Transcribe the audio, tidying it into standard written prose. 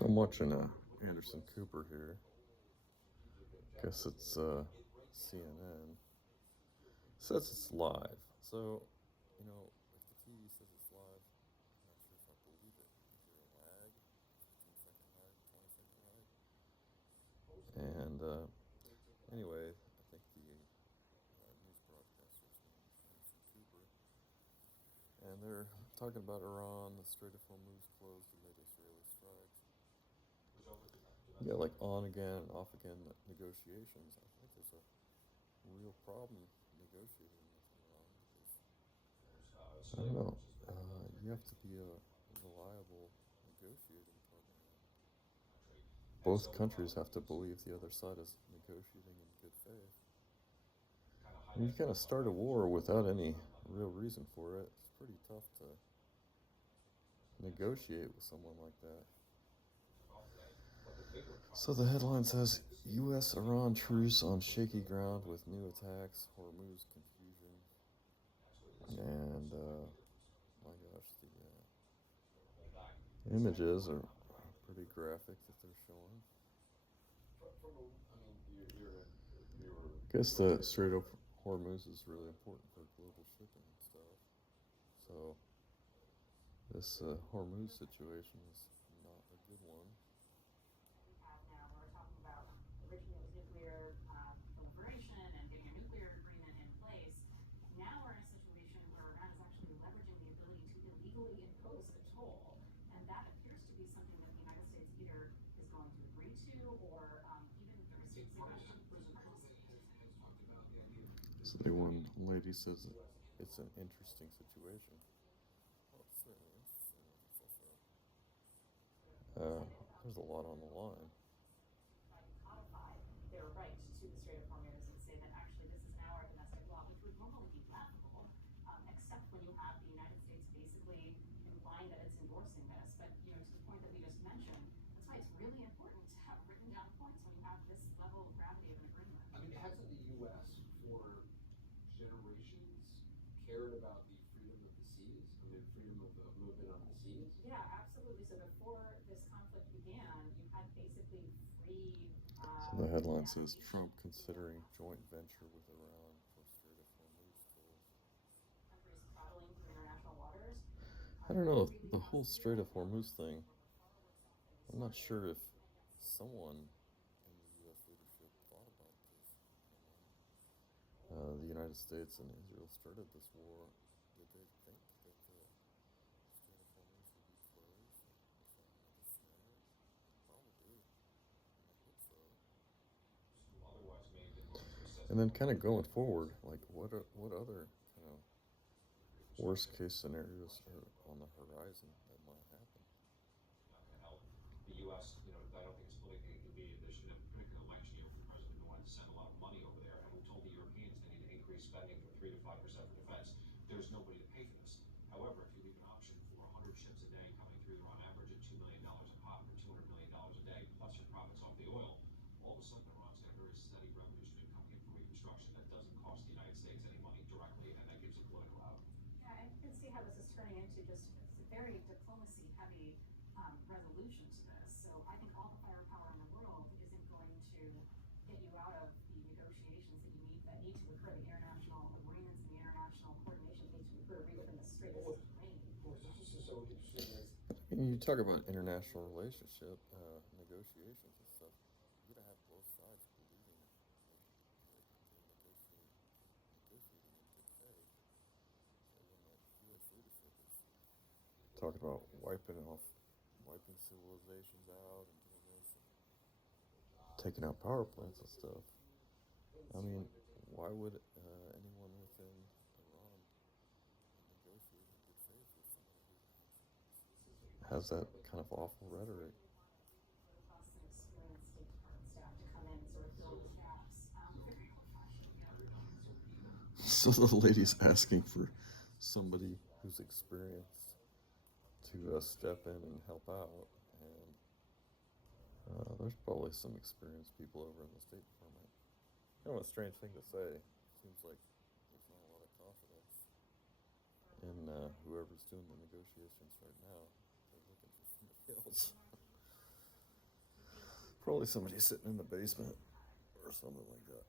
So I'm watching Anderson Cooper here. Guess it's CNN. Says it's live. So, if the TV says it's live, I'm not sure if I believe it. Is there a lag? 15-second lag, 20-second lag? And anyway, I think the news broadcaster's name is Anderson Cooper. And they're talking about Iran, the Strait of Hormuz closed amid Israeli strikes. Yeah, like on again, off again negotiations. I think there's a real problem negotiating with Iran because I don't know. You have to be a reliable negotiating partner. Both countries have to believe the other side is negotiating in good faith. And you kind of start a war without any real reason for it. It's pretty tough to negotiate with someone like that. So the headline says, U.S.-Iran truce on shaky ground with new attacks, Hormuz confusion. And, my gosh, the images are pretty graphic that they're showing. I guess the Strait of Hormuz is really important for global shipping and stuff. So this Hormuz situation is not a good one. Now we're talking about originally it was nuclear proliferation and getting a nuclear agreement in place. Now we're in a situation where Iran is actually leveraging the ability to illegally impose a toll, and that appears to be something that the United States either is going to agree to or even receive sanctions. So the one lady says it's an interesting situation. Well, it's certainly interesting. It's also there's a lot on the line. Codify their right to the Strait of Hormuz and say that actually this is now our domestic law, which would normally be laughable, except when you have the United States basically implying that it's endorsing this. But to the point that we just mentioned, that's why it's really important to have written down points when you have this level of gravity of an agreement. I mean, hasn't the U.S. for generations cared about the freedom of the seas? I mean, freedom of the movement on the seas? Yeah, absolutely. So before this conflict began, you had basically free. So the headline says Trump considering joint venture with Iran for Strait of Hormuz tolls. Countries traveling through international waters. I don't know, the whole Strait of Hormuz thing, I'm not sure if someone in the U.S. leadership thought about this. The United States and Israel started this war. Did they think that the Strait of Hormuz would be closed or something like this scenario? Probably. I hope so. And then kind of going forward, like what other kind of worst case scenarios are on the horizon that might happen? The U.S., I don't think it's politically convenient. There should have been an election year for the president who wanted to send a lot of money over there, and we told the Europeans they need to increase spending from 3 to 5% for defense. There's nobody to pay for this. However, if you leave an option for 100 ships a day coming through there on average at $2 million a pop for $200 million a day, plus your profits off the oil, all of a sudden Iran's got a very steady revenue stream coming in from reconstruction that doesn't cost the United States any money directly, and that gives a political out. Yeah, and you can see how this is turning into just a very diplomacy-heavy resolution to this. So I think all the firepower in the world isn't going to get you out of the negotiations that need to occur, the international agreements and the international coordination that need to occur within the Strait of Hormuz. Of course, this is so interesting. And you talk about international relationship negotiations and stuff. You gotta have both sides believing that they're negotiating in good faith. So when the U.S. leadership is talking about wiping civilizations out and doing this, and taking out power plants and stuff. I mean, why would anyone within Iran negotiate in good faith with somebody who has that kind of awful rhetoric? Costs and experienced State Department staff to come in and sort of fill the gaps. So the lady's asking for somebody who's experienced to step in and help out, and there's probably some experienced people over in the State Department. Kind of a strange thing to say. Seems like there's not a lot of confidence in whoever's doing the negotiations right now. They're looking for somebody else. Probably somebody sitting in the basement or something like that.